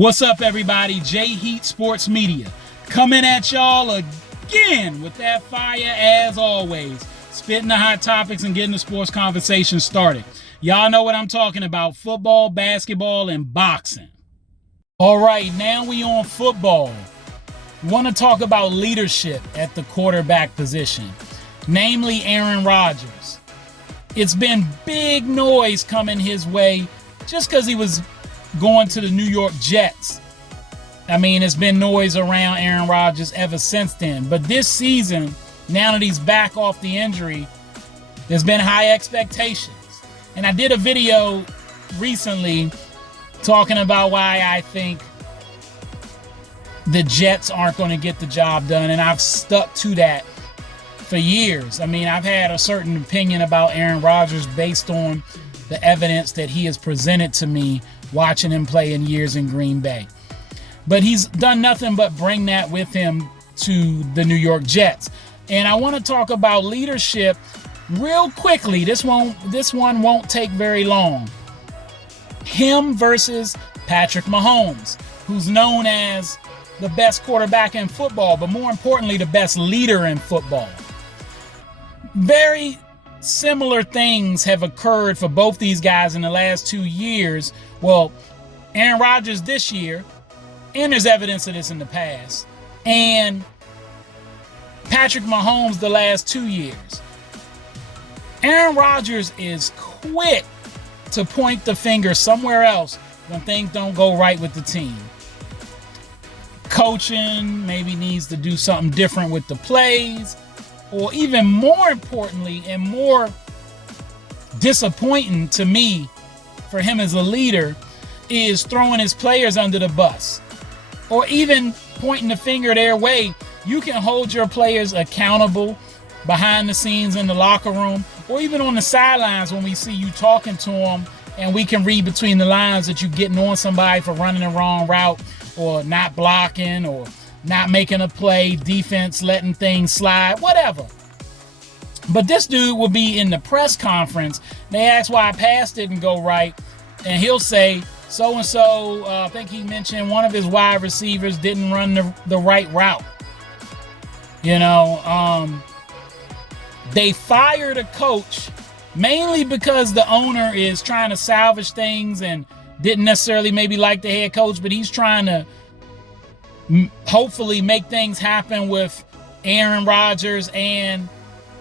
What's up, everybody? J Heat Sports Media coming at y'all again with that fire as always. Spitting the hot topics and getting the sports conversation started. Y'all know what I'm talking about. Football, basketball, and boxing. All right, now we on football. We want to talk about leadership at the quarterback position, namely Aaron Rodgers. It's been big noise coming his way just because he was going to the New York Jets. I mean, it's been noise around Aaron Rodgers ever since then. But this season, now that he's back off the injury, there's been high expectations. And I did a video recently talking about why I think the Jets aren't going to get the job done. And I've stuck to that for years. I mean, I've had a certain opinion about Aaron Rodgers based on the evidence that he has presented to me watching him play in years in Green Bay. But he's done nothing but bring that with him to the New York Jets. And I want to talk about leadership real quickly. This one won't take very long. Him versus Patrick Mahomes, who's known as the best quarterback in football, but more importantly, the best leader in football. Very similar things have occurred for both these guys in the last 2 years. Well, Aaron Rodgers this year, and there's evidence of this in the past, and Patrick Mahomes the last 2 years. Aaron Rodgers is quick to point the finger somewhere else when things don't go right with the team. Coaching maybe needs to do something different with the plays, or even more importantly and more disappointing to me for him as a leader is throwing his players under the bus, or even pointing the finger their way. You can hold your players accountable behind the scenes in the locker room, or even on the sidelines when we see you talking to them and we can read between the lines that you're getting on somebody for running the wrong route or not blocking or not making a play, defense letting things slide, whatever. But this dude will be in the press conference. They ask why a pass didn't go right, and he'll say, so-and-so, I think he mentioned one of his wide receivers didn't run the right route. You know, they fired a coach mainly because the owner is trying to salvage things and didn't necessarily maybe like the head coach, but he's trying to hopefully make things happen with Aaron Rodgers and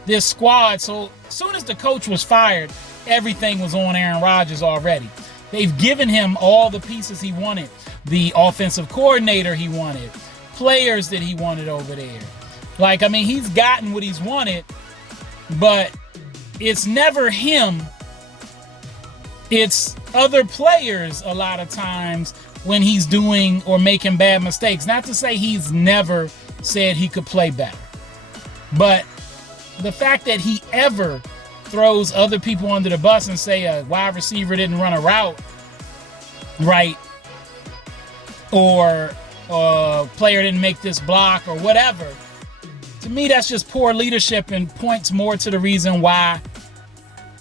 this squad. So as soon as the coach was fired, everything was on Aaron Rodgers already. They've given him all the pieces he wanted, the offensive coordinator he wanted, players that he wanted over there. Like, I mean, he's gotten what he's wanted, but it's never him. It's other players a lot of times when he's doing or making bad mistakes. Not to say he's never said he could play better, but the fact that he ever throws other people under the bus and say a wide receiver didn't run a route right, or a player didn't make this block or whatever, to me that's just poor leadership and points more to the reason why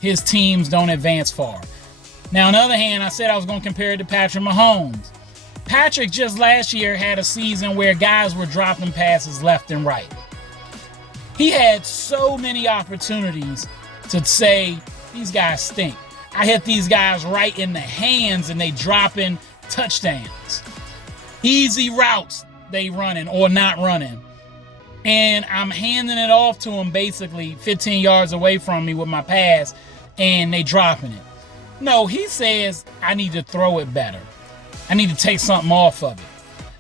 his teams don't advance far. Now, on the other hand, I said I was going to compare it to Patrick Mahomes. Patrick just last year had a season where guys were dropping passes left and right. He had so many opportunities to say, these guys stink. I hit these guys right in the hands and they dropping touchdowns. Easy routes they running or not running. And I'm handing it off to them basically 15 yards away from me with my pass, and they dropping it. No, he says, I need to throw it better. I need to take something off of it.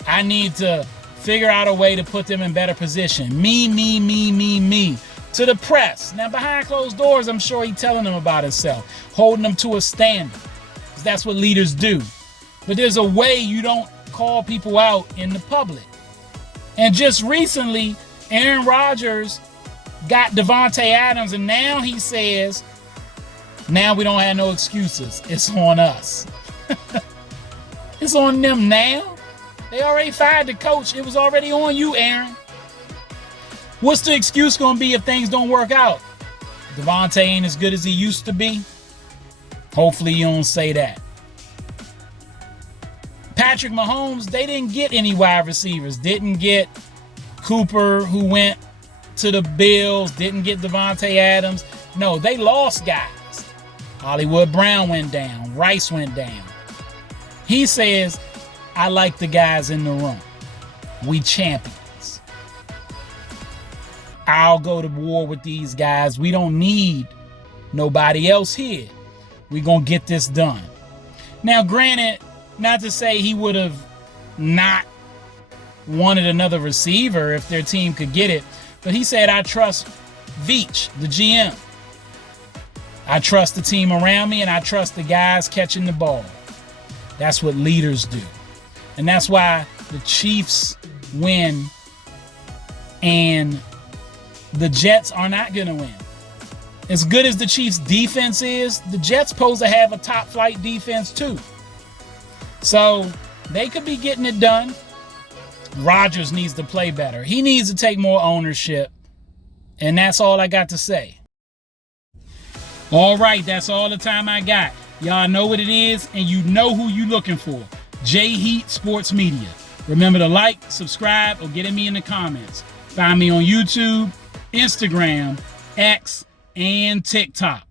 I need to figure out a way to put them in better position. Me. To the press. Now, behind closed doors, I'm sure he's telling them about himself, holding them to a standard, because that's what leaders do. But there's a way you don't call people out in the public. And just recently, Aaron Rodgers got Devontae Adams, and now he says, now we don't have no excuses. It's on us. It's on them now. They already fired the coach. It was already on you, Aaron. What's the excuse going to be if things don't work out? Devontae ain't as good as he used to be. Hopefully you don't say that. Patrick Mahomes, they didn't get any wide receivers. Didn't get Cooper, who went to the Bills. Didn't get Devontae Adams. No, they lost guys. Hollywood Brown went down. Rice went down. He says, I like the guys in the room. We champions. I'll go to war with these guys. We don't need nobody else here. We're going to get this done. Now, granted, not to say he would have not wanted another receiver if their team could get it, but he said, I trust Veach, the GM. I trust the team around me, and I trust the guys catching the ball. That's what leaders do. And that's why the Chiefs win and the Jets are not going to win. As good as the Chiefs' defense is, the Jets supposed to have a top-flight defense too. So they could be getting it done. Rodgers needs to play better. He needs to take more ownership. And that's all I got to say. All right, that's all the time I got. Y'all know what it is, and you know who you looking for. J Heat Sports Media. Remember to like, subscribe, or get at me in the comments. Find me on YouTube, Instagram, X, and TikTok.